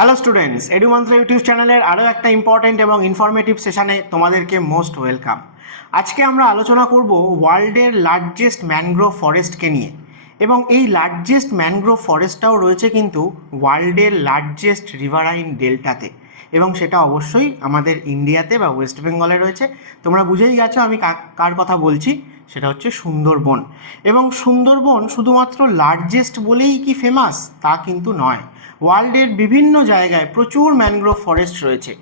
Hello students, এডুমন্ত্র YouTube চ্যানেলের আরও একটা ইম্পর্টেন্ট এবং ইনফরমেটিভ সেশনে তোমাদেরকে মোস্ট ওয়েলকাম। আজকে আমরা আলোচনা করব ওয়ার্ল্ডের লার্জেস্ট ম্যানগ্রোভ ফরেস্টকে নিয়ে, এবং এই লার্জেস্ট ম্যানগ্রোভ ফরেস্টটাও রয়েছে কিন্তু ওয়ার্ল্ডের লার্জেস্ট রিভারাইন ডেল্টাতে, এবং সেটা অবশ্যই আমাদের ইন্ডিয়াতে বা ওয়েস্ট বেঙ্গলে রয়েছে। তোমরা বুঝেই গেছো আমি কার কথা বলছি, সেটা হচ্ছে সুন্দরবন। এবং সুন্দরবন শুধুমাত্র লার্জেস্ট বলেই কি ফেমাস তা কিন্তু নয়, ওয়ার্ল্ডের বিভিন্ন জায়গায় প্রচুর ম্যানগ্রোভ ফরেস্ট রয়েছে,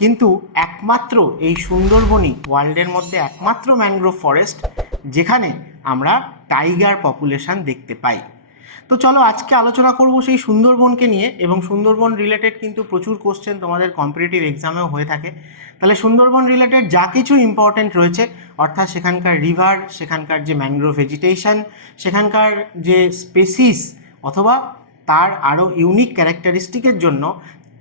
কিন্তু একমাত্র এই সুন্দরবনই ওয়ার্ল্ডের মধ্যে একমাত্র ম্যানগ্রোভ ফরেস্ট যেখানে আমরা টাইগার পপুলেশন দেখতে পাই। তো চলো আজকে আলোচনা করব সেই সুন্দরবনকে নিয়ে, এবং সুন্দরবন রিলেটেড কিন্তু প্রচুর কোশ্চেন তোমাদের কম্পিটিটিভ এক্সামেও হয়ে থাকে। তাহলে সুন্দরবন রিলেটেড যা কিছু ইম্পর্টেন্ট রয়েছে, অর্থাৎ সেখানকার রিভার, সেখানকার যে ম্যানগ্রোভ ভেজিটেশন, সেখানকার যে স্পেসিস অথবা তার আরও ইউনিক ক্যারেক্টারিস্টিকের জন্য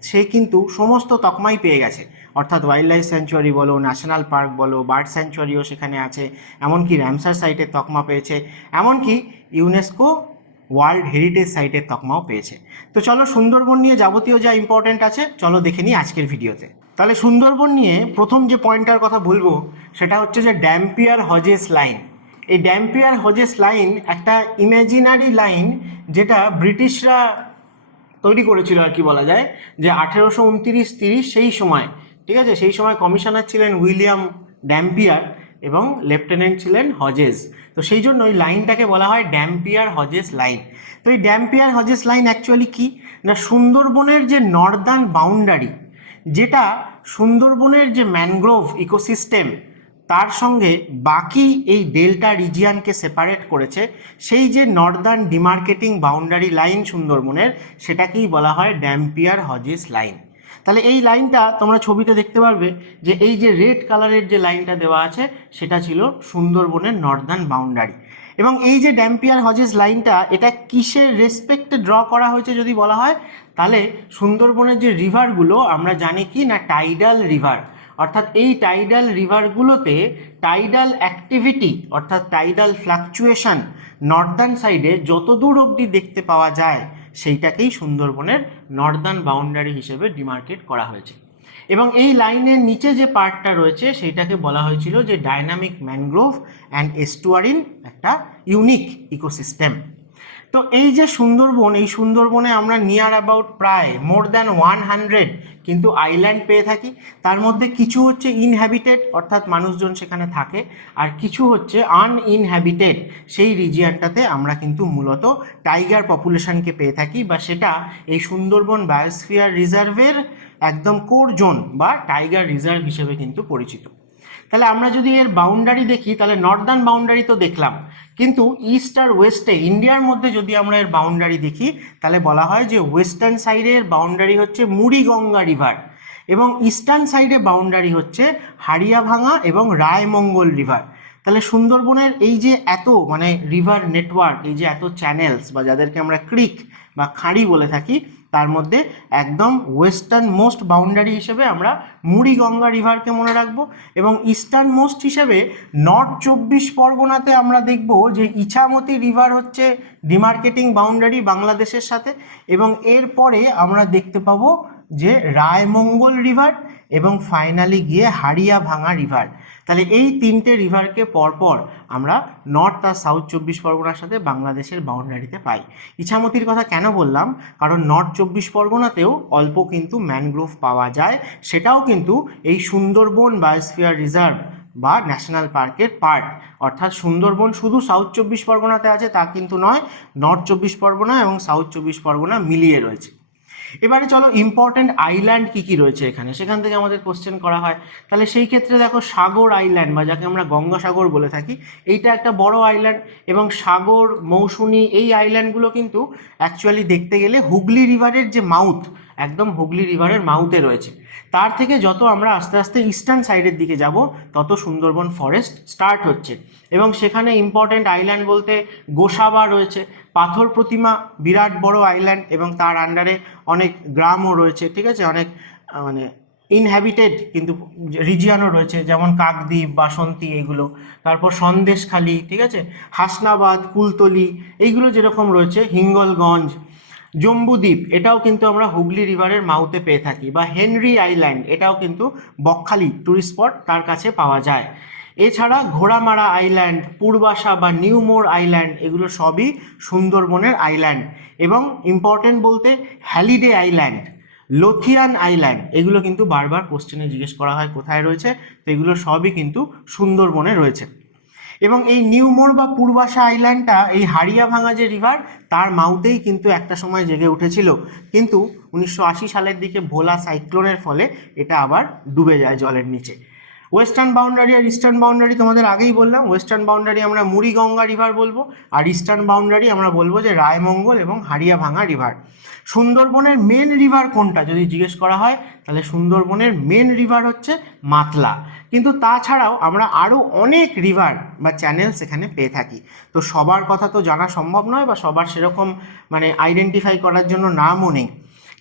সে কিন্তু সমস্ত তকমাই পেয়ে গেছে। অর্থাৎ ওয়াইল্ড লাইফ স্যাঞ্চুয়ারি বলো, ন্যাশনাল পার্ক বলো, বার্ড স্যাঞ্চুয়ারিও সেখানে আছে, এমনকি র্যামসার সাইটের তকমা পেয়েছে, এমনকি ইউনেস্কো ওয়ার্ল্ড হেরিটেজ সাইটের তকমাও পেয়েছে। তো চলো সুন্দরবন নিয়ে যাবতীয় যা ইম্পর্টেন্ট আছে চলো দেখে নিই আজকের ভিডিওতে। তাহলে সুন্দরবন নিয়ে প্রথম যে পয়েন্টটার কথা বলবো সেটা হচ্ছে যে ড্যাম্পিয়ার হজেস লাইন। এই ড্যাম্পিয়ার হজেস লাইন একটা ইমাজিনারি লাইন, যেটা ব্রিটিশরা তৈরি করেছিল আর কি বলা যায়, যে 1829-30 সেই সময়, ঠিক আছে, সেই সময় কমিশনার ছিলেন উইলিয়াম ড্যাম্পিয়ার এবং লেফটেন্যান্ট ছিলেন হজেস। তো সেই জন্য ওই লাইনটাকে বলা হয় ড্যাম্পিয়ার হজেস লাইন। তো এই ড্যাম্পিয়ার হজেস লাইন অ্যাকচুয়ালি কি না, সুন্দরবনের যে নর্দার্ন বাউন্ডারি, যেটা সুন্দরবনের যে ম্যানগ্রোভ ইকোসিস্টেম তার সঙ্গে বাকি এই ডেল্টা রিজিয়ানকে সেপারেট করেছে, সেই যে নর্দার্ন ডিমার্কেটিং বাউন্ডারি লাইন সুন্দরবনের, সেটাকেই বলা হয় ড্যাম্পিয়ার হজেস লাইন। তাহলে এই লাইনটা তোমরা ছবিতে দেখতে পারবে যে এই যে রেড কালারের যে লাইনটা দেওয়া আছে সেটা ছিল সুন্দরবনের নর্দার্ন বাউন্ডারি। এবং এই যে ড্যাম্পিয়ার হজেস লাইনটা, এটা কিসের রেসপেক্টে ড্র করা হয়েছে যদি বলা হয়, তাহলে সুন্দরবনের যে রিভারগুলো আমরা জানি কি না টাইডাল রিভার, অর্থাৎ এই টাইডাল রিভারগুলোতে টাইডাল অ্যাক্টিভিটি অর্থাৎ টাইডাল ফ্লাকচুয়েশন নর্দার্ন সাইডে যত দূর অবধি দেখতে পাওয়া যায় সেইটাকেই সুন্দরবনের নর্দার্ন বাউন্ডারি হিসেবে ডিমার্কেট করা হয়েছে। এবং এই লাইনের নিচে যে পার্টটা রয়েছে সেইটাকে বলা হয়েছিল যে ডাইনামিক ম্যানগ্রোভ অ্যান্ড এস্টুয়ারিন একটা ইউনিক ইকোসিস্টেম। তো এই যে সুন্দরবন, এই সুন্দরবনে আমরা নিয়ার অ্যাবাউট প্রায় মোর দ্যান 100 কিন্তু আইল্যান্ড পেয়ে থাকি। তার মধ্যে কিছু হচ্ছে ইনহ্যাবিটেড, অর্থাৎ মানুষজন সেখানে থাকে, আর কিছু হচ্ছে আনইনহ্যাবিটেড। সেই রিজিয়নটাতে আমরা কিন্তু মূলত টাইগার পপুলেশনকে পেয়ে থাকি, বা সেটা এই সুন্দরবন বায়োস্ফিয়ার রিজার্ভের একদম কোর জোন বা টাইগার রিজার্ভ হিসেবে কিন্তু পরিচিত। তাহলে আমরা যদি এর বাউন্ডারি দেখি, তাহলে নর্দার্ন বাউন্ডারি তো দেখলাম, কিন্তু ইস্ট আর ওয়েস্টে ইন্ডিয়ার মধ্যে যদি আমরা এর বাউন্ডারি দেখি, তাহলে বলা হয় যে ওয়েস্টার্ন সাইডের বাউন্ডারি হচ্ছে মুড়িগঙ্গা রিভার, এবং ইস্টার্ন সাইডে বাউন্ডারি হচ্ছে হাড়িয়াভাঙা এবং রায়মঙ্গল রিভার। তাহলে সুন্দরবনের এই যে এত রিভার নেটওয়ার্ক, এই যে এত চ্যানেলস বা যাদেরকে আমরা ক্রিক বা খাঁড়ি বলে থাকি, তার মধ্যে একদম ওয়েস্টার্ন মোস্ট বাউন্ডারি হিসেবে আমরা মুড়িগঙ্গা রিভারকে মনে রাখবো, এবং ইস্টার্ন মোস্ট হিসেবে নর্থ 24 পরগনাতে আমরা দেখব যে ইছামতি রিভার হচ্ছে ডিমার্কেটিং বাউন্ডারি বাংলাদেশের সাথে, এবং এরপরে আমরা দেখতে পাবো যে রায়মঙ্গল রিভার, এবং ফাইনালি গিয়ে হাড়িয়াভাঙা রিভার। তাহলে এই তিনটে রিভারকে পরপর আমরা নর্থ আর সাউথ 24 পরগনার সাথে বাংলাদেশের বাউন্ডারিতে পাই। ইছামতির কথা কেন বললাম, কারণ নর্থ 24 পরগনাতেও অল্প কিন্তু ম্যানগ্রোভ পাওয়া যায়, সেটাও কিন্তু এই সুন্দরবন বায়োস্ফিয়ার রিজার্ভ বা ন্যাশনাল পার্কের পার্ট। অর্থাৎ সুন্দরবন শুধু সাউথ 24 পরগনাতে আছে তা কিন্তু নয়, নর্থ 24 পরগনা এবং সাউথ 24 পরগনা মিলিয়ে রয়েছে। এবারে চলো ইম্পর্টেন্ট আইল্যান্ড কী কী রয়েছে এখানে, সেখান থেকে আমাদের কোশ্চেন করা হয়। তাহলে সেই ক্ষেত্রে দেখো সাগর আইল্যান্ড, বা যাকে আমরা গঙ্গাসাগর বলে থাকি, এইটা একটা বড় আইল্যান্ড, এবং সাগর, মৌসুনি, এই আইল্যান্ডগুলো কিন্তু অ্যাকচুয়ালি দেখতে গেলে হুগলি রিভারের যে মাউথ, একদম হুগলি রিভারের মাউথে রয়েছে। তার থেকে যত আমরা আস্তে আস্তে ইস্টার্ন সাইডের দিকে যাব, তত সুন্দরবন ফরেস্ট স্টার্ট হচ্ছে, এবং সেখানে ইম্পর্টেন্ট আইল্যান্ড বলতে গোসাবা রয়েছে, পাথর প্রতিমা বিরাট বড় আইল্যান্ড, এবং তার আন্ডারে অনেক গ্রামও রয়েছে, ঠিক আছে, অনেক ইনহ্যাবিটেড কিন্তু রিজিয়নও রয়েছে, যেমন কাকদ্বীপ, বাসন্তী, এইগুলো। তারপর সন্দেশখালি, ঠিক আছে, হাসনাবাদ, কুলতলি, এইগুলো যেরকম রয়েছে, হিঙ্গলগঞ্জ, জম্বুদ্বীপ এটাও কিন্তু আমরা হুগলি রিভারের মাউথে পেয়ে থাকি, বা হেনরি আইল্যান্ড এটাও কিন্তু বকখালি টুরিস্ট স্পট তার কাছে পাওয়া যায়। এছাড়া ঘোড়ামারা আইল্যান্ড, পূর্বাশা বা নিউমোর আইল্যান্ড এগুলো সবই সুন্দরবনের আইল্যান্ড। এবং ইম্পর্টেন্ট বলতে হ্যালিডে আইল্যান্ড, লোথিয়ান আইল্যান্ড এগুলো কিন্তু বারবার কোশ্চেনে জিজ্ঞেস করা হয় কোথায় রয়েছে, তো এগুলো সবই কিন্তু সুন্দরবনে রয়েছে। এবং এই নিউমোর বা পূর্বাশা আইল্যান্ডটা এই হাড়িয়াভাঙা যে রিভার তার মাউথেই কিন্তু একটা সময় জেগে উঠেছিল, কিন্তু 1980 সালের দিকে ভোলা সাইক্লোনের ফলে এটা আবার ডুবে যায় জলের নিচে। ওয়েস্টার্ন বাউন্ডারি আর ইস্টার্ন বাউন্ডারি তোমাদের আগেই বললাম। ওয়েস্টার্ন বাউন্ডারি আমরা মুড়িগঙ্গা রিভার বলবো, আর ইস্টার্ন বাউন্ডারি আমরা বলবো যে রায়মঙ্গল এবং হাড়িয়াভাঙা রিভার। সুন্দরবনের মেন রিভার কোনটা যদি জিজ্ঞেস করা হয়, তাহলে সুন্দরবনের মেন রিভার হচ্ছে মাতলা। কিন্তু তাছাড়াও আমরা আরও অনেক রিভার বা চ্যানেল সেখানে পেয়ে থাকি। তো সবার কথা তো জানা সম্ভব নয়, বা সবার সেরকম মানে আইডেন্টিফাই করার জন্য নামও নেই।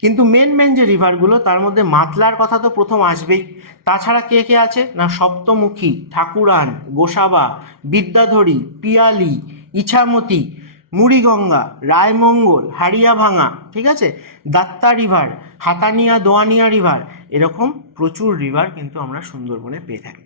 কিন্তু মেন যে রিভারগুলো তার মধ্যে মাতলার কথা তো প্রথম আসবেই। তাছাড়া কে কে আছে না, সপ্তমুখী, ঠাকুরান, গোসাবা, বিদ্যাধরী, পিয়ালি, ইছামতি, মুড়িগঙ্গা, রায়মঙ্গল, হাড়িয়াভাঙা, ঠিক আছে, দাত্তা রিভার, হাতানিয়া, দোয়ানিয়া রিভার, এরকম প্রচুর রিভার কিন্তু আমরা সুন্দরবনে পেয়ে থাকি।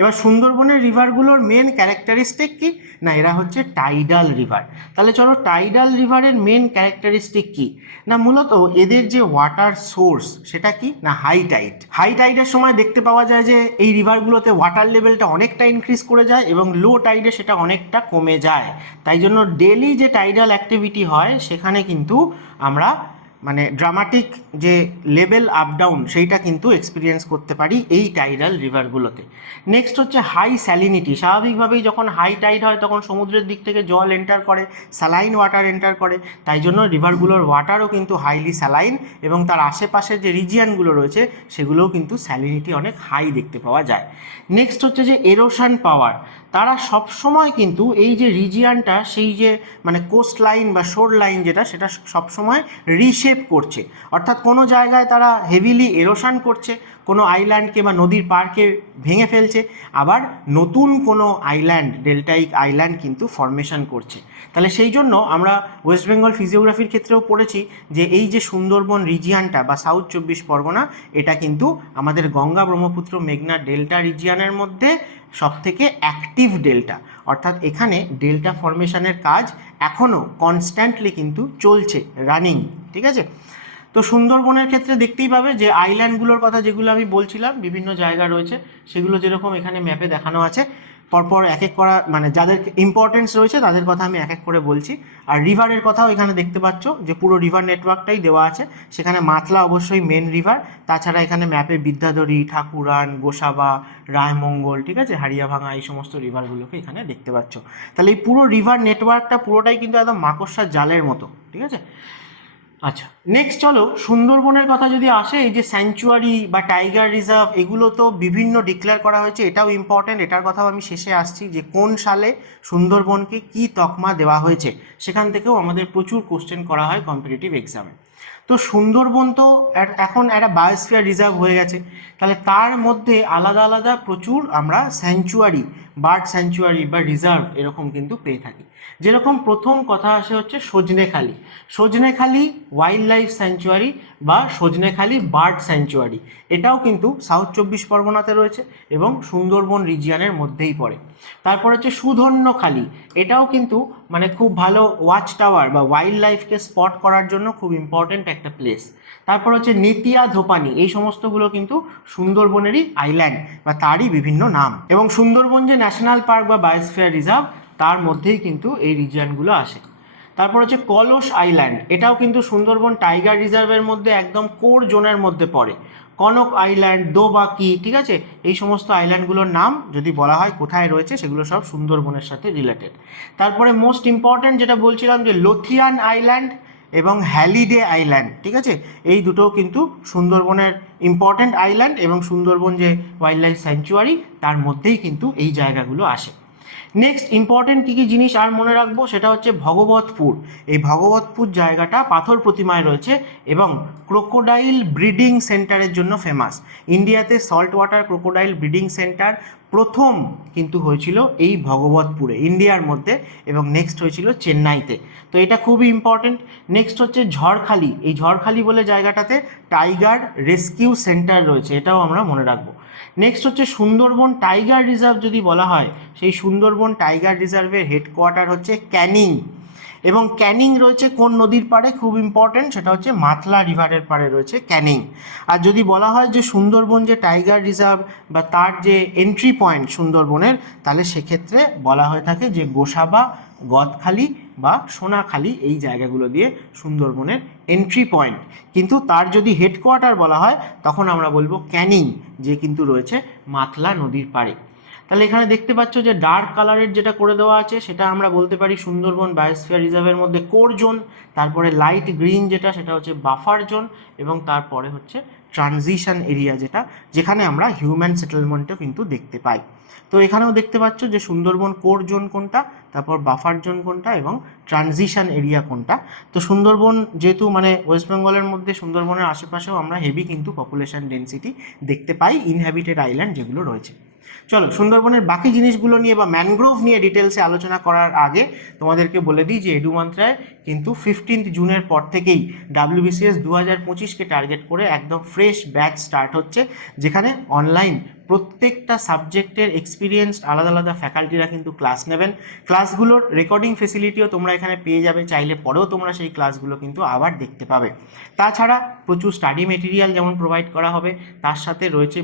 এবার সুন্দরবনের রিভারগুলোর মেন ক্যারেক্টারিস্টিক কি না, এরা হচ্ছে টাইডাল রিভার। তাহলে চলো টাইডাল রিভারের মেন ক্যারেক্টারিস্টিক কি না, মূলত এদের যে ওয়াটার সোর্স সেটা কি না হাই টাইড। হাই টাইডের সময় দেখতে পাওয়া যায় যে এই রিভারগুলোতে ওয়াটার লেভেলটা অনেকটা ইনক্রিজ করে যায়, এবং লো টাইডে সেটা অনেকটা কমে যায়। তাই জন্য ডেলি যে টাইডাল অ্যাক্টিভিটি হয় সেখানে কিন্তু আমরা মানে ড্রামাটিক যে লেভেল আপ ডাউন সেইটা কিন্তু এক্সপিরিয়েন্স করতে পারি এই টাইডাল রিভারগুলোতে। নেক্সট হচ্ছে হাই স্যালিনিটি। স্বাভাবিকভাবেই যখন হাই টাইড হয় তখন সমুদ্রের দিক থেকে জল এন্টার করে, স্যালাইন ওয়াটার এন্টার করে, তাই জন্য রিভারগুলোর ওয়াটারও কিন্তু হাইলি স্যালাইন, এবং তার আশেপাশের যে রিজিয়ানগুলো রয়েছে সেগুলোও কিন্তু স্যালিনিটি অনেক হাই দেখতে পাওয়া যায়। নেক্সট হচ্ছে যে এরোশন পাওয়ার। তারা সবসময় কিন্তু এই যে রিজিয়ানটা সেই যে মানে কোস্ট লাইন বা শোর লাইন যেটা সেটা সবসময় রিশেপ করছে, অর্থাৎ কোনো জায়গায় তারা হেভিলি এরোশন করছে, কোনো আইল্যান্ডকে বা নদীর পাড়কে ভেঙে ফেলছে, আবার নতুন কোনো আইল্যান্ড ডেল্টাইক আইল্যান্ড কিন্তু ফর্মেশন করছে। তাহলে সেই জন্য আমরা ওয়েস্ট বেঙ্গল ফিজিওগ্রাফির ক্ষেত্রেও পড়েছি যে এই যে সুন্দরবন রিজিয়ানটা বা সাউথ 24 পরগনা, এটা কিন্তু আমাদের গঙ্গা ব্রহ্মপুত্র মেঘনা ডেল্টা রিজিয়ানের মধ্যে সবথেকে অ্যাক্টিভ ডেল্টা, অর্থাৎ এখানে ডেল্টা ফর্মেশনের কাজ এখনও কনস্ট্যান্টলি কিন্তু চলছে, রানিং, ঠিক আছে। তো সুন্দরবনের ক্ষেত্রে দেখতেই পাবে যে আইল্যান্ডগুলোর কথা যেগুলো আমি বলছিলাম বিভিন্ন জায়গা রয়েছে, সেগুলো যেরকম এখানে ম্যাপে দেখানো আছে, পরপর এক এক করা মানে যাদের ইম্পর্টেন্স রয়েছে তাদের কথা আমি এক এক করে বলছি। আর রিভারের কথাও এখানে দেখতে পাচ্ছ যে পুরো রিভার নেটওয়ার্কটাই দেওয়া আছে, সেখানে মাতলা অবশ্যই মেন রিভার, তাছাড়া এখানে ম্যাপে বিদ্যাধরী, ঠাকুরান, গোসাবা, রায়মঙ্গল, ঠিক আছে, হাড়িয়াভাঙা, এই সমস্ত রিভারগুলোকে এখানে দেখতে পাচ্ছ। তাহলে এই পুরো রিভার নেটওয়ার্কটা পুরোটাই কিন্তু একদম মাকড়সার জালের মতো, ঠিক আছে। আচ্ছা, নেক্সট চলো সুন্দরবনের কথা যদি আসে, এই যে স্যাংচুয়ারি বা টাইগার রিজার্ভ এগুলো তো বিভিন্ন ডিক্লেয়ার করা হয়েছে, এটাও ইম্পর্টেন্ট, এটার কথাও আমি শেষে আসছি যে কোন সালে সুন্দরবনকে কি তকমা দেওয়া হয়েছে, সেখান থেকেও আমাদের প্রচুর কোশ্চেন করা হয় কম্পিটিটিভ এক্সামে। তো সুন্দরবন তো এখন একটা বায়োস্ফিয়ার রিজার্ভ হয়ে গেছে, তাহলে তার মধ্যে আলাদা আলাদা প্রচুর আমরা স্যাংচুয়ারি, বার্ড স্যাংচুয়ারি বা রিজার্ভ এরকম কিন্তু পেয়ে থাকি। যেরকম প্রথম কথা আসে হচ্ছে Sajnekhali. Sajnekhali wild life sanctuary বা সজনেখালি বার্ড স্যাংচুয়ারি, এটাও কিন্তু সাউথ 24 পরগনাতে রয়েছে এবং সুন্দরবন রিজিয়নের মধ্যেই পড়ে। তারপর হচ্ছে সুধন্যখালি, এটাও কিন্তু মানে খুব ভালো ওয়াচ টাওয়ার বা ওয়াইল্ড লাইফকে স্পট করার জন্য খুব ইম্পর্টেন্ট একটা প্লেস। তারপর হচ্ছে নেতিয়া ধোপানি, এই সমস্তগুলো কিন্তু সুন্দরবনেরই আইল্যান্ড বা তারই বিভিন্ন নাম। এবং সুন্দরবন যে ন্যাশনাল পার্ক বা বায়োস্ফিয়ার রিজার্ভ তার মধ্যেই কিন্তু এই রিজিয়নগুলো আসে। তারপর হচ্ছে কলস আইল্যান্ড, এটাও কিন্তু সুন্দরবন টাইগার রিজার্ভের মধ্যে একদম কোর জোনের মধ্যে পড়ে। কনক আইল্যান্ড, দোবাকি, ঠিক আছে, এই সমস্ত আইল্যান্ডগুলোর নাম যদি বলা হয় কোথায় রয়েছে সেগুলো সব সুন্দরবনের সাথে রিলেটেড। তারপরে মোস্ট ইম্পর্ট্যান্ট যেটা বলছিলাম যে লোথিয়ান আইল্যান্ড এবং হ্যালিডে আইল্যান্ড, ঠিক আছে, এই দুটোও কিন্তু সুন্দরবনের ইম্পর্ট্যান্ট আইল্যান্ড এবং সুন্দরবন যে ওয়াইল্ড লাইফ স্যাংচুয়ারি তার মধ্যেই কিন্তু এই জায়গাগুলো আসে। নেক্সট ইম্পর্টেন্ট কী কী জিনিস আর মনে রাখবো সেটা হচ্ছে ভগবতপুর। এই ভগবতপুর জায়গাটা পাথর প্রতিমায় রয়েছে এবং ক্রোকোডাইল ব্রিডিং সেন্টারের জন্য ফেমাস। ইন্ডিয়াতে salt water crocodile breeding centre প্রথম কিন্তু হয়েছিল এই ভগবতপুরে ইন্ডিয়ার মধ্যে, এবং নেক্সট হয়েছিল চেন্নাইতে। তো এটা খুবই ইম্পর্টেন্ট। নেক্সট হচ্ছে ঝড়খালি। এই ঝড়খালি বলে জায়গাটাতে টাইগার রেস্কিউ সেন্টার রয়েছে, এটাও আমরা মনে রাখবো। নেক্সট হচ্ছে সুন্দরবন টাইগার রিজার্ভ যদি বলা হয়, সেই সুন্দরবন টাইগার রিজার্ভের হেডকোয়ার্টার হচ্ছে ক্যানিং, এবং ক্যানিং রয়েছে কোন নদীর পাড়ে, খুব ইম্পর্টেন্ট, সেটা হচ্ছে মাতলা রিভারের পাড়ে রয়েছে ক্যানিং। আর যদি বলা হয় যে সুন্দরবন যে টাইগার রিজার্ভ বা তার যে এন্ট্রি পয়েন্ট সুন্দরবনের, তাহলে সেক্ষেত্রে বলা হয়ে থাকে যে গোসাবা, গদখালি বা সোনাখালি, এই জায়গাগুলো দিয়ে সুন্দরবনের এন্ট্রি পয়েন্ট। কিন্তু তার যদি হেডকোয়ার্টার বলা হয় তখন আমরা বলবো ক্যানিং, যে কিন্তু রয়েছে মাতলা নদীর পাড়ে। তাহলে এখানে দেখতে পাচ্ছ যে ডার্ক কালারের যেটা করে দেওয়া আছে সেটা আমরা বলতে পারি সুন্দরবন বায়োস্ফিয়ার রিজার্ভের মধ্যে কোর জোন, তারপরে লাইট গ্রিন সেটা হচ্ছে বাফার জোন, এবং তারপরে হচ্ছে ট্রানজিশন এরিয়া যেখানে আমরা হিউম্যান সেটেলমেন্টও কিন্তু দেখতে পাই। তো এখানেও দেখতে পাচ্ছ যে সুন্দরবন কোর জোন কোনটা, তারপর বাফার জোন কোনটা এবং ট্রানজিশন এরিয়া কোনটা। তো সুন্দরবন যেহেতু মানে ওয়েস্ট বেঙ্গলের মধ্যে সুন্দরবনের আশেপাশেও আমরা হেভি কিন্তু পপুলেশন ডেন্সিটি দেখতে পাই, ইনহ্যাবিটেড আইল্যান্ড যেগুলো রয়েছে। চলো সুন্দরবনের বাকি জিনিসগুলো নিয়ে বা ম্যানগ্রোভ নিয়ে ডিটেলসে আলোচনা করার আগে তোমাদেরকে বলে দিই যে এডুমান্ত্রায় কিন্তু 15 জুনের পর থেকেই WBCS 2025কে টার্গেট করে একদম ফ্রেশ ব্যাচ স্টার্ট হচ্ছে, যেখানে অনলাইন প্রত্যেকটা সাবজেক্টের এক্সপিরিয়েন্সড আলাদা আলাদা ফ্যাকাল্টিরা কিন্তু ক্লাস নেবেন। ক্লাসগুলোর রেকর্ডিং ফেসিলিটিও তোমরা এখানে পেয়ে যাবে, চাইলে পরেও তোমরা সেই ক্লাসগুলো কিন্তু আবার দেখতে পাবে। তাছাড়া প্রচুর স্টাডি মেটেরিয়াল যেমন প্রোভাইড করা হবে, তার সাথে রয়েছে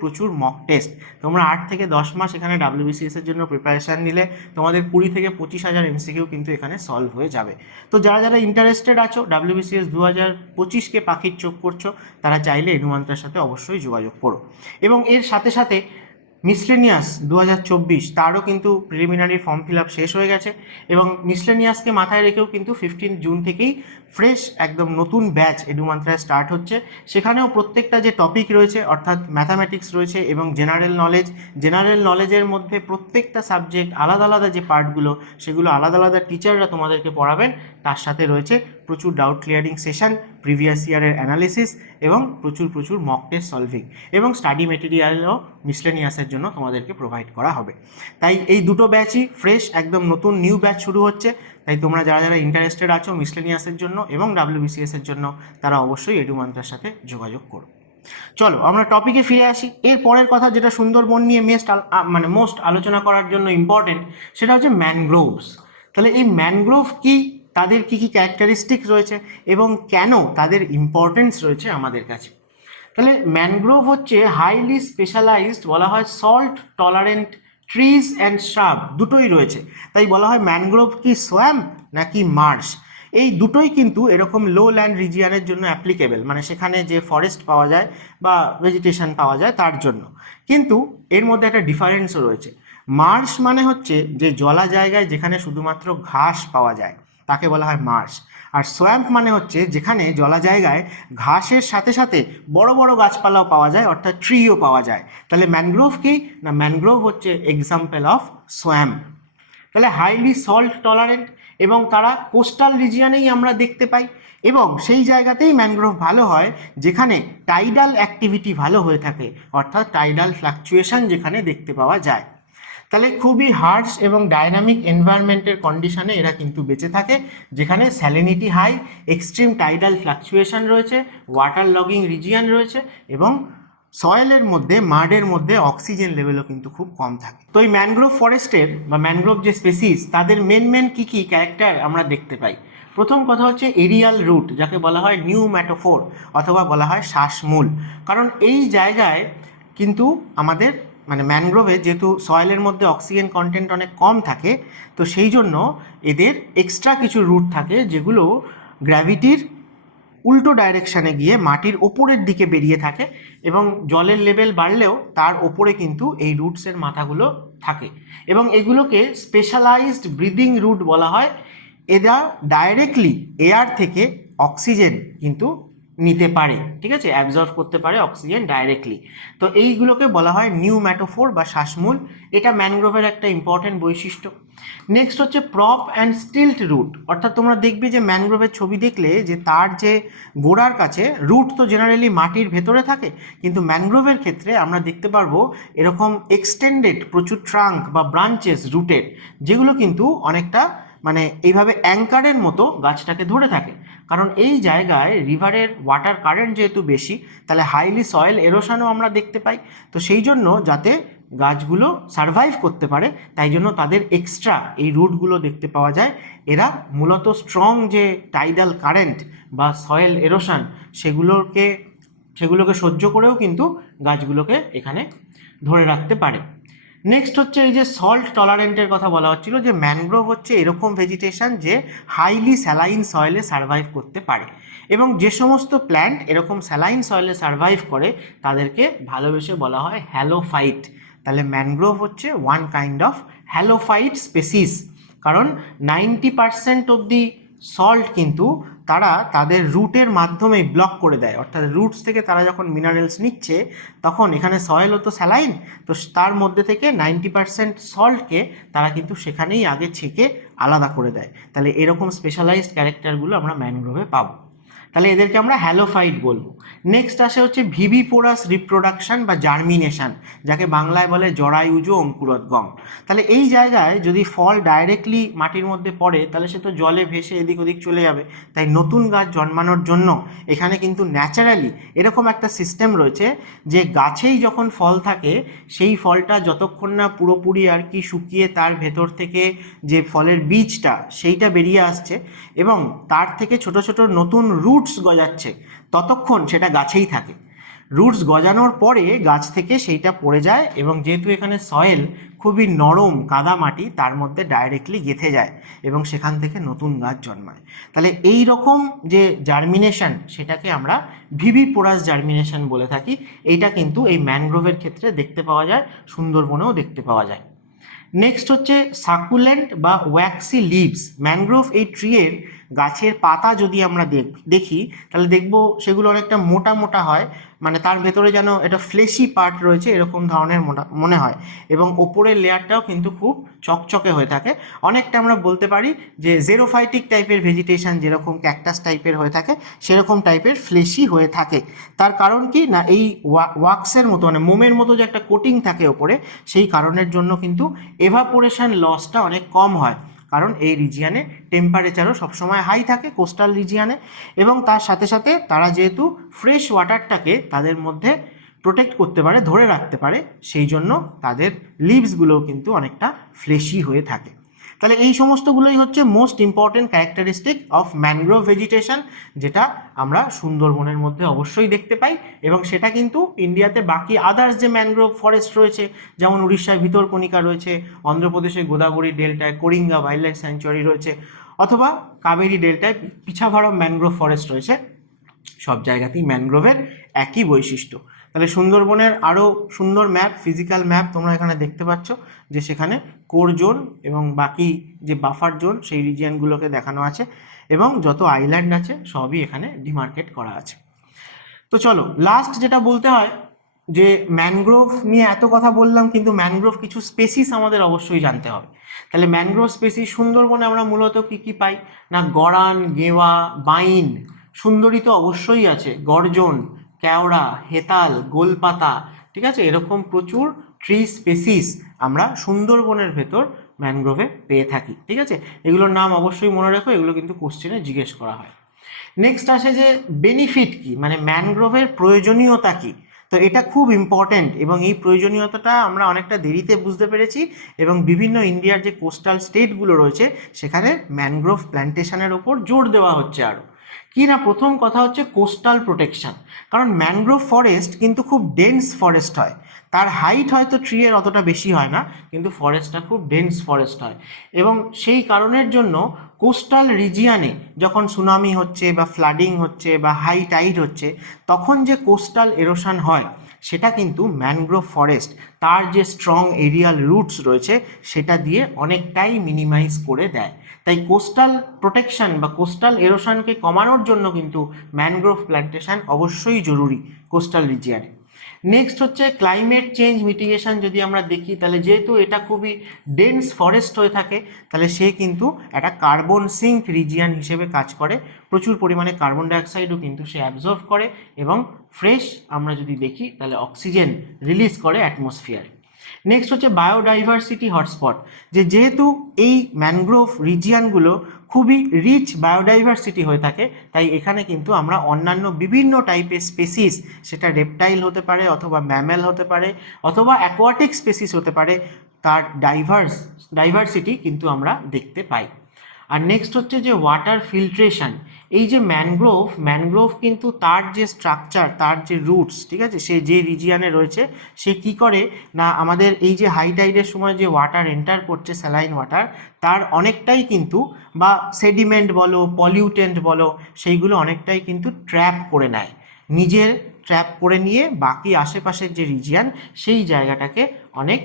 প্রচুর মক টেস্ট। তোমরা 8 থেকে 10 মাস এখানে WBCS এর জন্য প্রিপারেশান নিলে তোমাদের 20 থেকে 25,000 MCQ কিন্তু এখানে সলভ হয়ে যাবে। তো যারা ইন্টারেস্টেড আছো WBCS 2025কে পাখির চোখ করছো, তারা চাইলে এডুমান্ত্রার সাথে অবশ্যই যোগাযোগ করো। এবং এর সাথে সাথে মিসলেনিয়াস 2024 তারও কিন্তু প্রিলিমিনারি ফর্ম ফিল আপ শেষ হয়ে গেছে, এবং মিসলেনিয়াসকে মাথায় রেখেও কিন্তু 15 জুন থেকেই ফ্রেশ একদম নতুন ব্যাচ এডুমান্ত্রায় স্টার্ট হচ্ছে। সেখানেও প্রত্যেকটা যে টপিক রয়েছে অর্থাৎ ম্যাথামেটিক্স রয়েছে এবং জেনারেল নলেজের মধ্যে প্রত্যেকটা সাবজেক্ট আলাদা আলাদা যে পার্টগুলো, সেগুলো আলাদা আলাদা টিচাররা তোমাদেরকে পড়াবেন। তার সাথে রয়েছে প্রচুর ডাউট ক্লিয়ারিং সেশন, প্রিভিয়াস ইয়ারের অ্যানালিসিস এবং প্রচুর মক টেস্ট সলভিং, এবং স্টাডি মেটেরিয়ালও মিসলেনিয়াসের জন্য তোমাদেরকে প্রোভাইড করা হবে। তাই এই দুটো ব্যাচই ফ্রেশ একদম নতুন নিউ ব্যাচ শুরু হচ্ছে। তাই তোমরা যারা ইন্টারেস্টেড আছো মিসলেনিয়াসের জন্য এবং WBCS এর জন্য, তারা অবশ্যই এডুমান্ত্রার সাথে যোগাযোগ করো। চলো আমরা টপিকে ফিরে আসি। এর পরের কথা যেটা সুন্দরবন নিয়ে মোস্ট আলোচনা করার জন্য ইম্পর্টেন্ট, সেটা হচ্ছে ম্যানগ্রোভস। তাহলে এই ম্যানগ্রোভ কি, তাদের কী ক্যারেক্টারিস্টিক্স রয়েছে এবং কেন তাদের ইম্পর্টেন্স রয়েছে আমাদের কাছে। তাহলে ম্যানগ্রোভ হচ্ছে হাইলি স্পেশালাইজড, বলা হয় salt tolerant trees and shrub দুটোই রয়েছে। তাই বলা হয় ম্যানগ্রোভ কি সোয়াম্প নাকি মার্শ। এই দুটোই কিন্তু এরকম লো ল্যান্ড রিজিয়ানের জন্য অ্যাপ্লিকেবল, মানে সেখানে যে ফরেস্ট পাওয়া যায় বা ভেজিটেশন পাওয়া যায় তার জন্য। কিন্তু এর মধ্যে একটা ডিফারেন্সও রয়েছে। মার্শ মানে হচ্ছে যে জলা জায়গায় যেখানে শুধুমাত্র ঘাস পাওয়া যায়, তাকে বলা হয় মার্শ। আর সোয়াম্প মানে হচ্ছে যেখানে জলা জায়গায় ঘাসের সাথে সাথে বড় বড় গাছপালাও পাওয়া যায়, অর্থাৎ ট্রিও পাওয়া যায়। তাহলে ম্যানগ্রোভ কি না, ম্যানগ্রোভ হচ্ছে এক্সাম্পল অফ সোয়াম্প। তাহলে হাইলি সল্ট টলারেন্ট, এবং তারা কোস্টাল রিজিয়ানেই আমরা দেখতে পাই, এবং সেই জায়গাতেই ম্যানগ্রোভ ভালো হয় যেখানে টাইডাল অ্যাক্টিভিটি ভালো হয়ে থাকে, অর্থাৎ টাইডাল ফ্লাকচুয়েশন যেখানে দেখতে পাওয়া যায়। তাহলে খুবই হার্শ এবং ডাইনামিক এনভায়রনমেন্টের কন্ডিশনে এরা কিন্তু বেঁচে থাকে, যেখানে salinity high, extreme tidal fluctuation রয়েছে, ওয়াটার লগিং রিজিয়ান রয়েছে, এবং সয়েলের মধ্যে মাডের মধ্যে অক্সিজেন লেভেলও কিন্তু খুব কম থাকে। তো এই ম্যানগ্রোভ ফরেস্টের বা ম্যানগ্রোভ যে স্পেসিস, তাদের মেন কী ক্যারেক্টার আমরা দেখতে পাই। প্রথম কথা হচ্ছে এরিয়াল রুট, যাকে বলা হয় নিউম্যাটোফোর অথবা বলা হয় শ্বাসমূল। কারণ এই জায়গায় কিন্তু আমাদের ম্যানগ্রোভে যেহেতু সয়েলের মধ্যে অক্সিজেন কন্টেন্ট অনেক কম থাকে, তো সেই জন্য এদের এক্সট্রা কিছু রুট থাকে যেগুলো গ্র্যাভিটির উল্টো ডাইরেকশানে গিয়ে মাটির ওপরের দিকে বেরিয়ে থাকে, এবং জলের লেভেল বাড়লেও তার ওপরে কিন্তু এই রুটসের মাথাগুলো থাকে, এবং এগুলোকে স্পেশালাইজড ব্রিদিং রুট বলা হয়। এরা ডাইরেক্টলি এয়ার থেকে অক্সিজেন কিন্তু নিতে পারে, ঠিক আছে, অ্যাবজর্ব করতে পারে অক্সিজেন ডাইরেক্টলি। তো এইগুলোকে বলা হয় নিউম্যাটোফোর বা শ্বাসমূল। এটা ম্যানগ্রোভের একটা ইম্পর্টেন্ট বৈশিষ্ট্য। নেক্সট হচ্ছে প্রপ অ্যান্ড স্টিল্ট রুট, অর্থাৎ তোমরা দেখবে যে ম্যানগ্রোভের ছবি দেখলে যে তার যে গোড়ার কাছে রুট তো জেনারেলি মাটির ভেতরে থাকে, কিন্তু ম্যানগ্রোভের ক্ষেত্রে আমরা দেখতে পারবো এরকম এক্সটেন্ডেড প্রচুর ট্রাঙ্ক বা ব্রাঞ্চেস রুটের, যেগুলো কিন্তু অনেকটা মানে এইভাবে অ্যাঙ্কারের মতো গাছটাকে ধরে থাকে। কারণ এই জায়গায় রিভারের ওয়াটার কারেন্ট যেহেতু বেশি, তাহলে হাইলি সয়েল এরোশনও আমরা দেখতে পাই। তো সেই জন্য যাতে গাছগুলো সারভাইভ করতে পারে, তাই জন্য তাদের এক্সট্রা এই রুটগুলো দেখতে পাওয়া যায়। এরা মূলত স্ট্রং যে টাইডাল কারেন্ট বা সয়েল এরোশন সেগুলোকে সহ্য করেও কিন্তু গাছগুলোকে এখানে ধরে রাখতে পারে। নেক্সট হচ্ছে এই যে সল্ট টলারেন্টের কথা বলা হচ্ছিল, যে ম্যানগ্রোভ হচ্ছে এরকম ভেজিটেশন যে হাইলি স্যালাইন সয়েলে সারভাইভ করতে পারে, এবং যে সমস্ত প্ল্যান্ট এরকম স্যালাইন সয়েলে সারভাইভ করে তাদেরকে ভালোবেসে বলা হয় হ্যালোফাইট। তাহলে ম্যানগ্রোভ হচ্ছে one kind of halophyte species, কারণ 90% অব দি সল্ট কিন্তু তারা তাদের রুটের মাধ্যমে ব্লক করে দেয়, অর্থাৎ রুটস থেকে তারা যখন মিনারেলস নিচ্ছে তখন এখানে সয়েলও তো স্যালাইন, তো তার মধ্যে থেকে 90% সল্টকে তারা কিন্তু সেখানেই আগে ছেঁকে আলাদা করে দেয়। তাহলে এরকম স্পেশালাইজড ক্যারেক্টারগুলো আমরা ম্যানগ্রোভে পাবো, তাহলে এদেরকে আমরা হ্যালোফাইট বলবো। নেক্সট আসে হচ্ছে ভিভিপোরাস রিপ্রোডাকশন বা জার্মিনেশন, যাকে বাংলায় বলে জরায়ুজ অঙ্কুরোদ্গম। তাহলে এই জায়গায় যদি ফল ডাইরেক্টলি মাটির মধ্যে পড়ে তাহলে সে তো জলে ভেসে এদিক ওদিক চলে যাবে, তাই নতুন গাছ জন্মানোর জন্য এখানে কিন্তু ন্যাচারালি এরকম একটা সিস্টেম রয়েছে যে গাছেই যখন ফল থাকে সেই ফলটা যতক্ষণ না পুরোপুরি আর কি শুকিয়ে তার ভেতর থেকে যে ফলের বীজটা সেইটা বেরিয়ে আসছে এবং তার থেকে ছোট ছোট নতুন রুটস গজাচ্ছে, ততক্ষণ সেটা গাছেই থাকে। রুটস গজানোর পরে গাছ থেকে সেইটা পড়ে যায়, এবং যেহেতু এখানে সয়েল খুবই নরম কাদা মাটি, তার মধ্যে ডাইরেক্টলি গেঁথে যায় এবং সেখান থেকে নতুন গাছ জন্মায়। তাহলে এই রকম যে জার্মিনেশন সেটাকে আমরা ভিভিপোরাস জার্মিনেশন বলে থাকি। এইটা কিন্তু এই ম্যানগ্রোভের ক্ষেত্রে দেখতে পাওয়া যায়, সুন্দরবনেও দেখতে পাওয়া যায়। নেক্সট হচ্ছে সাকুলেন্ট বা ওয়্যাক্সি লিভস। ম্যানগ্রোভ এই ট্রিয়ের গাছের পাতা যদি আমরা দেখি তাহলে দেখব সেগুলো অনেকটা মোটা মোটা হয়, মানে তার ভেতরে যেন এটা ফ্লেশি পার্ট রয়েছে এরকম ধরনের মোটা মনে হয়, এবং ওপরের লেয়ারটাও কিন্তু খুব চকচকে হয়ে থাকে। অনেকটা আমরা বলতে পারি যে জেরোফাইটিক টাইপের ভেজিটেশন যেরকম ক্যাকটাস টাইপের হয়ে থাকে সেরকম টাইপের ফ্লেশি হয়ে থাকে। তার কারণ কি না, এই ওয়াক্সের মতো মানে মোমের মতো যে একটা কোটিং থাকে ওপরে, সেই কারণের জন্য কিন্তু এভাপোরেশন লসটা অনেক কম হয়, কারণ এই রিজিয়ানে টেম্পারেচারও সবসময় হাই থাকে কোস্টাল রিজিয়ানে, এবং তার সাথে সাথে তারা যেহেতু ফ্রেশ ওয়াটারটাকে তাদের মধ্যে প্রোটেক্ট করতে পারে, ধরে রাখতে পারে, সেই জন্য তাদের লিভসগুলোও কিন্তু অনেকটা ফ্লেশি হয়ে থাকে। তাহলে এই সমস্তগুলোই হচ্ছে most important characteristic of mangrove vegetation, যেটা আমরা সুন্দরবনের মধ্যে অবশ্যই দেখতে পাই, এবং সেটা কিন্তু ইন্ডিয়াতে বাকি আদার্স যে ম্যানগ্রোভ ফরেস্ট রয়েছে, যেমন উড়িষ্যায় ভিতরকণিকা রয়েছে, অন্ধ্রপ্রদেশে গোদাবরী ডেল্টায় করিঙ্গা ওয়াইল্ড লাইফ স্যাংচুয়ারি রয়েছে, অথবা কাবেরী ডেল্টায় পিছাভারম ম্যানগ্রোভ ফরেস্ট রয়েছে, সব জায়গাতেই ম্যানগ্রোভের একই বৈশিষ্ট্য। তাহলে সুন্দরবনের আরও সুন্দর ম্যাপ, ফিজিক্যাল ম্যাপ তোমরা এখানে দেখতে পাচ্ছ, যে সেখানে কোর জোন এবং বাকি যে বাফার জোন সেই রিজিয়নগুলোকে দেখানো আছে, এবং যত আইল্যান্ড আছে সবই এখানে ডিমার্কেট করা আছে। তো চলো লাস্ট যেটা বলতে হয়, যে ম্যানগ্রোভ নিয়ে এত কথা বললাম, কিন্তু ম্যানগ্রোভ কিছু স্পেসিস আমাদের অবশ্যই জানতে হবে। তাহলে ম্যানগ্রোভ স্পেসিস সুন্দরবনে আমরা মূলত কী কী পাই না, গড়ান, গেওয়া, বাইন, সুন্দরী তো অবশ্যই আছে, গর্জন, কেওড়া, হেতাল, গোলপাতা, ঠিক আছে, এরকম প্রচুর ট্রি স্পেসিস আমরা সুন্দরবনের ভেতর ম্যানগ্রোভে পেয়ে থাকি। ঠিক আছে, এগুলোর নাম অবশ্যই মনে রাখো, এগুলো কিন্তু কোশ্চেনে জিজ্ঞেস করা হয়। নেক্সট আসে যে বেনিফিট কি, মানে ম্যানগ্রোভের প্রয়োজনীয়তা কি। তো এটা খুব ইম্পর্ট্যান্ট, এবং এই প্রয়োজনীয়তাটা আমরা অনেকটা দেরিতে বুঝতে পেরেছি, এবং বিভিন্ন ইন্ডিয়ার যে কোস্টাল স্টেটগুলো রয়েছে সেখানে ম্যানগ্রোভ প্ল্যান্টেশনের ওপর জোর দেওয়া হচ্ছে আরও। কি না, প্রথম কথা হচ্ছে কোস্টাল প্রোটেকশন, কারণ ম্যানগ্রোভ ফরেস্ট কিন্তু খুব ডেন্স ফরেস্ট হয়, তার হাইট হয়তো ট্রিয়ের অতটা বেশি হয় না, কিন্তু ফরেস্টটা খুব ডেন্স ফরেস্ট হয়, এবং সেই কারণের জন্য কোস্টাল রিজিয়ানে যখন সুনামি হচ্ছে বা ফ্লাডিং হচ্ছে বা হাই টাইড হচ্ছে, তখন যে কোস্টাল এরোশন হয় সেটা কিন্তু ম্যানগ্রোভ ফরেস্ট তার যে স্ট্রং এরিয়াল রুটস রয়েছে সেটা দিয়ে অনেকটাই মিনিমাইজ করে দেয়। তাই কোস্টাল প্রোটেকশন বা কোস্টাল এরোশনকে কমানোর জন্য কিন্তু ম্যানগ্রোভ প্ল্যান্টেশন অবশ্যই জরুরি কোস্টাল রিজিয়নে। নেক্সট হচ্ছে ক্লাইমেট চেঞ্জ মিটিগেশন। যদি আমরা দেখি তাহলে যেহেতু এটা খুবই ডেন্স ফরেস্ট হয়ে থাকে, তাহলে সে কিন্তু একটা কার্বন সিঙ্ক রিজিয়ন হিসেবে কাজ করে। প্রচুর পরিমাণে কার্বন ডাইঅক্সাইডও কিন্তু সে অ্যাবজর্ভ করে এবং ফ্রেশ আমরা যদি দেখি তাহলে অক্সিজেন রিলিজ করে অ্যাটমসফিয়ার। নেক্সট হচ্ছে বায়োডাইভার্সিটি হটস্পট, যেহেতু এই ম্যানগ্রোভ রিজিয়নগুলো খুবই রিচ বায়োডাইভার্সিটি হয়ে থাকে, তাই এখানে কিন্তু আমরা অন্যান্য বিভিন্ন টাইপের স্পেসিস, সেটা রেপটাইল হতে পারে অথবা ম্যামেল হতে পারে অথবা অ্যাকোয়াটিক স্পেসিস হতে পারে, তার ডাইভার্সিটি কিন্তু আমরা দেখতে পাই। আর নেক্সট হচ্ছে যে ওয়াটার ফিল্ট্রেশন। এই যে ম্যানগ্রোভ কিন্তু তার যে স্ট্রাকচার, তার যে রুটস, ঠিক আছে, সে যে রিজিয়নে রয়েছে সে কি করে না আমাদের এই যে হাই টাইডের সময় যে ওয়াটার এন্টার করছে, স্যালাইন ওয়াটার, তার অনেকটাই কিন্তু বা সেডিমেন্ট বলো পলিউটেন্ট বলো সেইগুলো অনেকটাই কিন্তু ট্র্যাপ করে নেয়, নিজের ট্র্যাপ করে নিয়ে বাকি আশেপাশের যে রিজিয়ন সেই জায়গাটাকে অনেক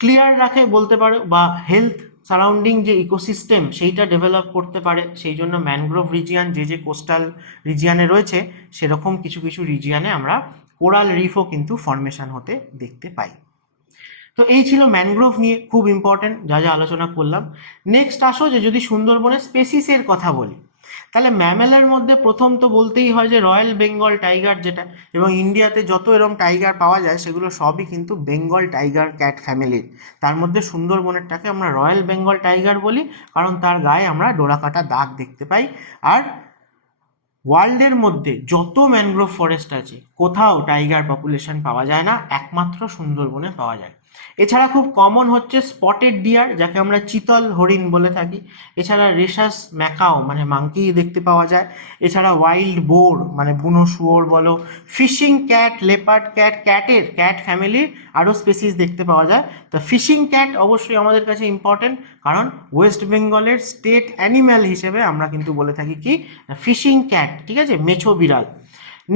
ক্লিয়ার রাখে বলতে পারো, বা হেলথ সারাউন্ডিং যে ইকোসিস্টেম সেইটা ডেভেলপ করতে পারে। সেই জন্য ম্যানগ্রোভ রিজিয়ন যে কোস্টাল রিজিয়নে রয়েছে সেরকম কিছু কিছু রিজিয়নে আমরা কোরাল রিফও কিন্তু ফর্মেশন হতে দেখতে পাই। তো এই ছিল ম্যানগ্রোভ নিয়ে খুব ইম্পর্টেন্ট যা যা আলোচনা করলাম। নেক্সট আসো যে যদি সুন্দরবনের স্পেসিসের কথা বলি, তাহলে ম্যামেলের মধ্যে প্রথম তো বলতেই হয় যে রয়্যাল বেঙ্গল টাইগার যেটা, এবং ইন্ডিয়াতে যত এরকম টাইগার পাওয়া যায় সেগুলো সবই কিন্তু বেঙ্গল টাইগার ক্যাট ফ্যামিলির। তার মধ্যে সুন্দরবনেরটাকে আমরা রয়্যাল বেঙ্গল টাইগার বলি কারণ তার গায়ে আমরা ডোরাকাটা দাগ দেখতে পাই। আর ওয়ার্ল্ডের মধ্যে যত ম্যানগ্রোভ ফরেস্ট আছে কোথাও টাইগার পপুলেশন পাওয়া যায় না, একমাত্র সুন্দরবনে পাওয়া যায়। এছাড়া খুব কমন হচ্ছে স্পটেড ডিয়ার, যাকে আমরা চিতল হরিণ বলে থাকি। এছাড়া রেসাস ম্যাকাও মানে মাঙ্কি দেখতে পাওয়া যায়। এছাড়া ওয়াইল্ড বোর মানে বুনো শুয়োর বলো, ফিশিং ক্যাট, লেপার্ড ক্যাট ফ্যামিলির আরও স্পেসিস দেখতে পাওয়া যায়। তো ফিশিং ক্যাট অবশ্যই আমাদের কাছে ইম্পর্টেন্ট, কারণ ওয়েস্ট বেঙ্গলের স্টেট অ্যানিম্যাল হিসেবে আমরা কিন্তু বলে থাকি কি ফিশিং ক্যাট, ঠিক আছে, মেছো বিড়াল।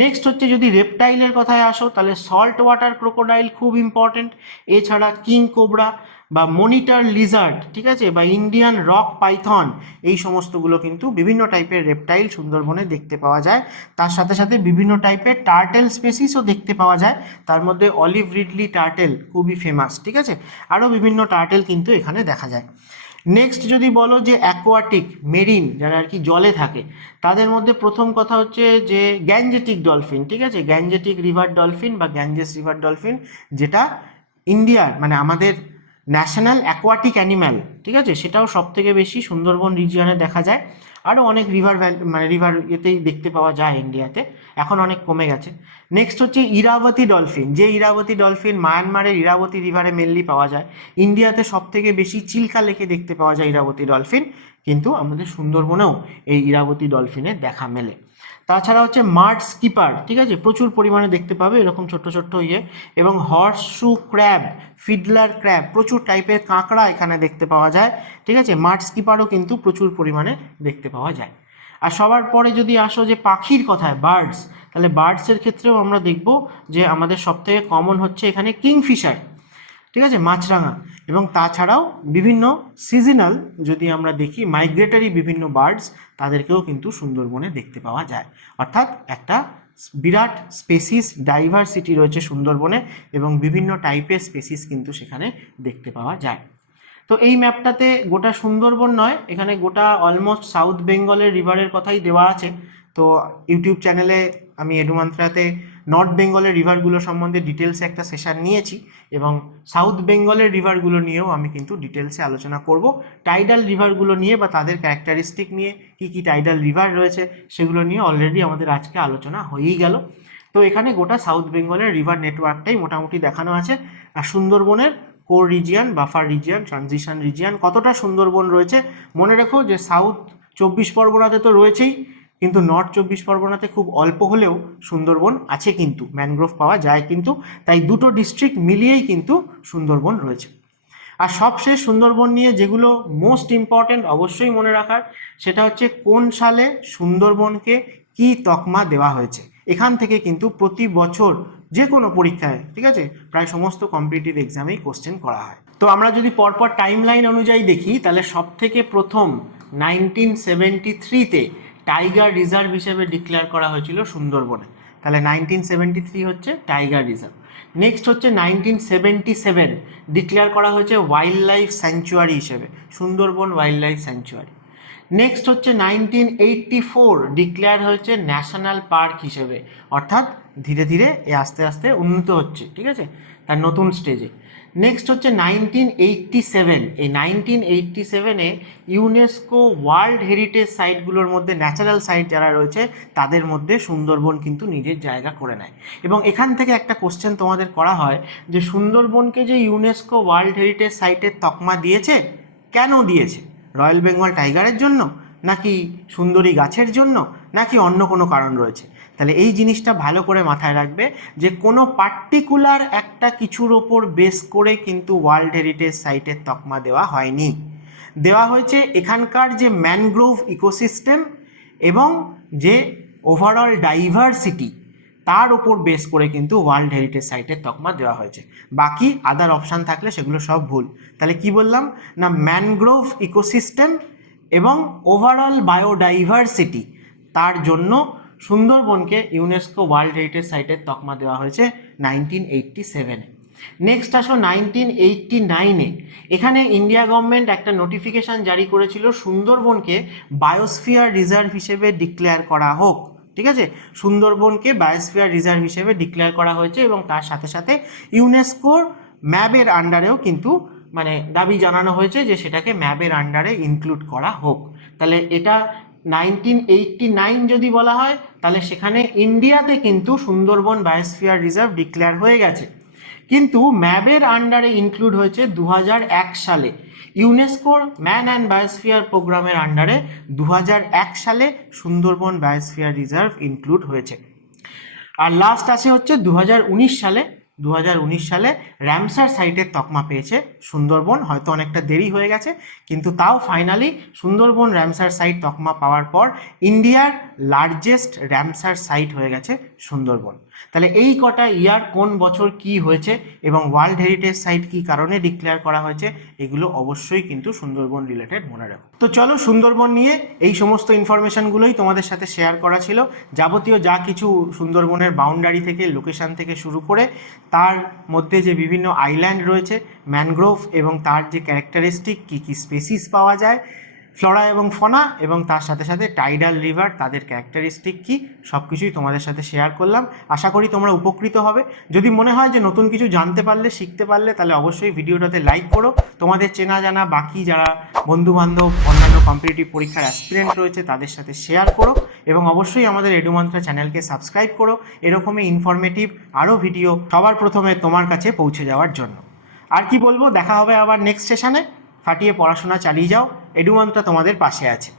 নেক্সট হচ্ছে যদি রেপটাইলের কথায় আসো তাহলে সল্ট ওয়াটার ক্রোকোডাইল খুব ইম্পর্টেন্ট। এছাড়া কিং কোবরা বা মনিটর লিজার্ড, ঠিক আছে, বা ইন্ডিয়ান রক পাইথন, এই সমস্তগুলো কিন্তু বিভিন্ন টাইপের রেপটাইল সুন্দরবনে দেখতে পাওয়া যায়। তার সাথে সাথে বিভিন্ন টাইপের টার্টেল স্পেসিসও দেখতে পাওয়া যায়। তার মধ্যে অলিভ রিডলি টার্টেল খুবই ফেমাস, ঠিক আছে, আরও বিভিন্ন টার্টেল কিন্তু এখানে দেখা যায়। নেক্সট যদি বলো যে অ্যাকোয়াটিক মেরিন যারা আর কি জলে থাকে, তাদের মধ্যে প্রথম কথা হচ্ছে যে গ্যাঞ্জেটিক ডলফিন, ঠিক আছে, গ্যাঞ্জেটিক রিভার ডলফিন বা গ্যাঞ্জেস রিভার ডলফিন, যেটা ইন্ডিয়ার মানে আমাদের ন্যাশনাল অ্যাকোয়াটিক অ্যানিম্যাল, ঠিক আছে, সেটাও সব থেকে বেশি সুন্দরবন রিজিয়নে দেখা যায়। আরও অনেক রিভার এতেই দেখতে পাওয়া যায় ইন্ডিয়াতে, এখন অনেক কমে গেছে। নেক্সট হচ্ছে ইরাবতী ডলফিন, যে ইরাবতী ডলফিন মায়ানমারের ইরাবতী রিভারে মেনলি পাওয়া যায়। ইন্ডিয়াতে সব থেকে বেশি চিল্কা লেকে দেখতে পাওয়া যায় ইরাবতী ডলফিন, কিন্তু আমাদের সুন্দরবনেও এই ইরাবতী ডলফিনের দেখা মেলে। তাছাড়া হচ্ছে মাড স্কিপার, ঠিক আছে, প্রচুর পরিমাণে দেখতে পাবে এরকম ছোট্ট ছোট্ট এবং হর্সশু ক্র্যাব, ফিডলার ক্র্যাব, প্রচুর টাইপের কাঁকড়া এখানে দেখতে পাওয়া যায়, ঠিক আছে। মাড স্কিপারও কিন্তু প্রচুর পরিমাণে দেখতে পাওয়া যায়। আর সবার পরে যদি আসো যে পাখির কথায় বার্ডস, তাহলে বার্ডসের ক্ষেত্রেও আমরা দেখব যে আমাদের সবথেকে কমন হচ্ছে এখানে কিংফিশার, ঠিক আছে, মাছরাঙা, এবং তাছাড়াও বিভিন্ন সিজনাল যদি আমরা দেখি মাইগ্রেটরি বিভিন্ন বার্ডস, তাদেরকেও কিন্তু সুন্দরবনে দেখতে পাওয়া যায়। অর্থাৎ একটা বিরাট স্পেসিস ডাইভার্সিটি রয়েছে সুন্দরবনে এবং বিভিন্ন টাইপের স্পেসিস কিন্তু সেখানে দেখতে পাওয়া যায়। তো এই ম্যাপটাতে গোটা সুন্দরবন নয়, এখানে গোটা অলমোস্ট সাউথ বেঙ্গলের রিভারের কথাই দেওয়া আছে। তো ইউটিউব চ্যানেলে আমি এডুমান্ত্রাতে নর্থ বেঙ্গলের রিভারগুলো সম্বন্ধে ডিটেলসে একটা সেশন নিয়েছি এবং সাউথ বেঙ্গলের রিভারগুলো নিয়েও আমি কিন্তু ডিটেলসে আলোচনা করব। টাইডাল রিভারগুলো নিয়ে বা তাদের ক্যারেক্টারিস্টিক নিয়ে, কী কী টাইডাল রিভার রয়েছে সেগুলো নিয়ে অলরেডি আমাদের আজকে আলোচনা হয়েই গেল। তো এখানে গোটা সাউথ বেঙ্গলের রিভার নেটওয়ার্কটাই মোটামুটি দেখানো আছে। আর সুন্দরবনের core region, buffer region, transition region কতটা সুন্দরবন রয়েছে মনে রেখো যে সাউথ 24 পরগনাতে তো রয়েছেই, কিন্তু নর্থ 24 পরগনাতে খুব অল্প হলেও সুন্দরবন আছে, কিন্তু ম্যানগ্রোভ পাওয়া যায় কিন্তু, তাই দুটো ডিস্ট্রিক্ট মিলিয়েই কিন্তু সুন্দরবন রয়েছে। আর সবশেষ সুন্দরবন নিয়ে যেগুলো মোস্ট ইম্পর্ট্যান্ট অবশ্যই মনে রাখার, সেটা হচ্ছে কোন সালে সুন্দরবনকে কি তকমা দেওয়া হয়েছে। এখান থেকে কিন্তু প্রতি বছর যে কোনো পরীক্ষায়, ঠিক আছে, প্রায় সমস্ত কম্পিটিটিভ এক্সামেই কোশ্চেন করা হয়। তো আমরা যদি পরপর টাইম লাইন অনুযায়ী দেখি তাহলে সব থেকে প্রথম 1973-তে টাইগার রিজার্ভ হিসেবে ডিক্লেয়ার করা হয়েছিল সুন্দরবনে। তাহলে 1973 হচ্ছে টাইগার রিজার্ভ। নেক্সট হচ্ছে 1977 ডিক্লেয়ার করা হয়েছে ওয়াইল্ড লাইফ স্যাংচুয়ারি হিসেবে, Sundarban wild life sanctuary. Next হচ্ছে 1984 ডিক্লেয়ার হয়েছে ন্যাশনাল পার্ক হিসেবে, অর্থাৎ ধীরে ধীরে আস্তে আস্তে উন্নত হচ্ছে, ঠিক আছে, তার নতুন স্টেজে। নেক্সট হচ্ছে 1987, এই 1987-এ ইউনেস্কো ওয়ার্ল্ড হেরিটেজ সাইটগুলোর মধ্যে ন্যাচারাল সাইট যারা রয়েছে তাদের মধ্যে সুন্দরবন কিন্তু নিজের জায়গা করে নেয়। এবং এখান থেকে একটা কোশ্চেন তোমাদের করা হয় যে সুন্দরবনকে যে ইউনেস্কো ওয়ার্ল্ড হেরিটেজ সাইটের তকমা দিয়েছে, কেন দিয়েছে? রয়্যাল বেঙ্গল টাইগারের জন্য, নাকি সুন্দরী গাছের জন্য, নাকি অন্য কোনো কারণ রয়েছে? তাহলে এই জিনিসটা ভালো করে মাথায় রাখবে যে কোনো পার্টিকুলার একটা কিছুর ওপর বেস করে কিন্তু ওয়ার্ল্ড হেরিটেজ সাইটের তকমা দেওয়া হয়নি। দেওয়া হয়েছে এখানকার যে ম্যানগ্রোভ ইকোসিস্টেম এবং যে ওভারঅল ডাইভার্সিটি, তার ওপর বেস করে কিন্তু ওয়ার্ল্ড হেরিটেজ সাইটের তকমা দেওয়া হয়েছে। বাকি আদার অপশান থাকলে সেগুলো সব ভুল। তাহলে কি বললাম না, ম্যানগ্রোভ ইকোসিস্টেম এবং ওভারঅল বায়োডাইভার্সিটি, তার জন্য সুন্দরবনকে ইউনেস্কো ওয়ার্ল্ড হেরিটেজ সাইটের তকমা দেওয়া হয়েছে 1987-এ। নেক্সট আসো 1989-এ। এখানে ইন্ডিয়া গভর্নমেন্ট একটা নোটিফিকেশান জারি করেছিল সুন্দরবনকে বায়োস্ফিয়ার রিজার্ভ হিসেবে ডিক্লেয়ার করা হোক, ঠিক আছে, সুন্দরবনকে বায়োস্ফিয়ার রিজার্ভ হিসেবে ডিক্লেয়ার করা হয়েছে এবং তার সাথে সাথে ইউনেস্কোর ম্যাবের আন্ডারেও কিন্তু মানে দাবি জানানো হয়েছে যে সেটাকে ম্যাবের আন্ডারে ইনক্লুড করা হোক। তাহলে এটা 1989 যদি বলা হয় তাহলে সেখানে ইন্ডিয়াতে কিন্তু সুন্দরবন বায়োস্ফিয়ার রিজার্ভ ডিক্লেয়ার হয়ে গেছে, কিন্তু ম্যাবের আন্ডারে ইনক্লুড হয়েছে 2001 সালে। ইউনেস্কোর ম্যান অ্যান্ড বায়োস্ফিয়ার প্রোগ্রামের আন্ডারে 2001 সালে সুন্দরবন বায়োস্ফিয়ার রিজার্ভ ইনক্লুড হয়েছে। আর লাস্ট আছে হচ্ছে 2019 সালে। 2019 সালে র্যামসার সাইটের তকমা পেয়েছে সুন্দরবন, হয়তো অনেকটা দেরি হয়ে গেছে, কিন্তু তাও ফাইনালি সুন্দরবন র্যামসার সাইট তকমা পাওয়ার পর ইন্ডিয়ার লার্জেস্ট র্যামসার সাইট হয়ে গেছে সুন্দরবন। তাহলে এই কটা ইয়ার কোন বছর কি হয়েছে এবং ওয়ার্ল্ড হেরিটেজ সাইট কী কারণে ডিক্লেয়ার করা হয়েছে, এগুলো অবশ্যই কিন্তু সুন্দরবন রিলেটেড মনে রাখো। তো চলো, সুন্দরবন নিয়ে এই সমস্ত ইনফরমেশানগুলোই তোমাদের সাথে শেয়ার করা ছিল। যাবতীয় যা কিছু সুন্দরবনের বাউন্ডারি থেকে, লোকেশান থেকে শুরু করে তার মধ্যে যে বিভিন্ন আইল্যান্ড রয়েছে, ম্যানগ্রোভ এবং তার যে ক্যারেক্টারিস্টিক, কী কী স্পেসিস পাওয়া যায়, ফ্লোরা এবং ফনা, এবং তার সাথে সাথে টাইডাল রিভার, তাদের ক্যারেক্টারিস্টিক কী, সব কিছুই তোমাদের সাথে শেয়ার করলাম। আশা করি তোমরা উপকৃত হবে। যদি মনে হয় যে নতুন কিছু জানতে পারলে, শিখতে পারলে, তাহলে অবশ্যই ভিডিওটাতে লাইক করো। তোমাদের চেনা জানা বাকি যারা বন্ধুবান্ধব অন্যান্য কম্পিটিটিভ পরীক্ষার অ্যাসপিরেন্ট রয়েছে তাদের সাথে শেয়ার করো, এবং অবশ্যই আমাদের এডুমান্ত্রা চ্যানেলকে সাবস্ক্রাইব করো এরকমই ইনফরমেটিভ আরও ভিডিও সবার প্রথমে তোমার কাছে পৌঁছে যাওয়ার জন্য। আর কি বলবো, দেখা হবে আবার নেক্সট সেশনে। ফাটিয়ে পড়াশোনা চালিয়ে যাও, এডুমান্ত্রা তোমাদের পাশে আছে।